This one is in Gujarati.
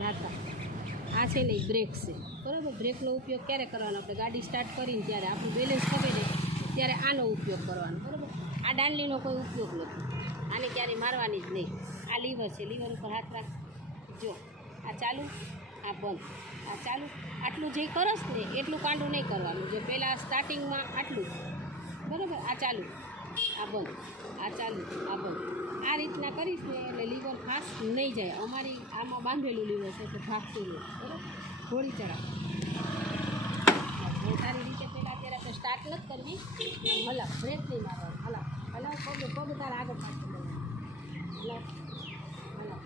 આ છે ને બ્રેક છે બરાબર. બ્રેકનો ઉપયોગ ક્યારે કરવાનો? આપણે ગાડી સ્ટાર્ટ કરીને ત્યારે આપણું બેલેન્સ ખબર ને ત્યારે આનો ઉપયોગ કરવાનો બરાબર. આ દાંડલીનો કોઈ ઉપયોગ નથી, આને ક્યારેય મારવાની જ નહીં. આ લીવર છે, લીવર ઉપર હાથ રાખ. જો આ ચાલુ, આ બંધ, આ ચાલુ. આટલું જે કરસ ને એટલું કાંડું નહીં કરવાનું. જે પહેલાં સ્ટાર્ટિંગમાં આટલું બરાબર. આ ચાલુ, આ બંધ, આ ચાલુ, આ બંધ. આ રીતના કરીશ ને એટલે લીવર ફાસ નહીં જાય. અમારી આમાં બાંધેલું લીવર છે તો ભાગતું રહે બરાબર. ઘોડી ચડાવ સારી રીતે. પહેલાં અત્યારે આપણે સ્ટાર્ટ નથી કરવી. હલાવ, બ્રેક નહીં મારવાનું. હલાવ હલાવ, પગ તારા આગળ પાછળ હલાવ હલાવ.